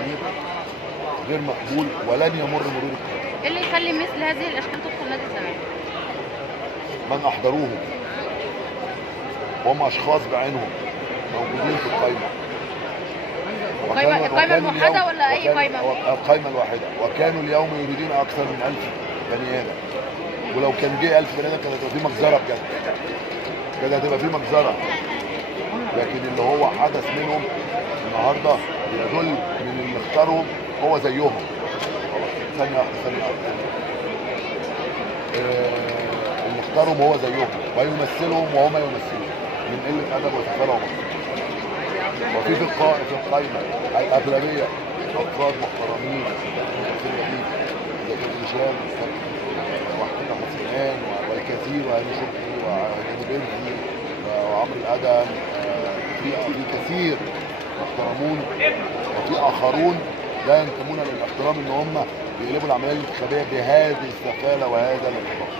الجماهير غير مقبول ولن يمر مرور الكرام. ايه اللي يخلي مثل هذه الاشكال تدخل نادي الزمالك؟ من احضروهم وهم اشخاص بعينهم موجودين في القائمه. القائمه الموحده ولا اي قائمه؟ القائمه الواحده، وكانوا اليوم يريدون اكثر من 1000 بني ادم، ولو كان جه 1000 بني ادم كانت هتبقى في مجزره بجد، كانت هتبقى في مجزره. لكن اللي هو حدث منهم النهارده يدل من اللي اختارهم هو زيهم. ثانيه واحده اللي اختارهم هو زيهم ويمثلهم وهم يمثلون من قله ادب وسفاله ومصر. وفي القائمه الاغلبيه افراد محترمين زي هشام وحكيم حسنان والكثير وهاني شكري وهاني بنزي وعمرو الادم. في كثير محترمون وفي اخرون لا ينتمون للاحترام ان هم يقلبوا العمليه الانتخابيه بهذه السفاله وهذا الانحراف.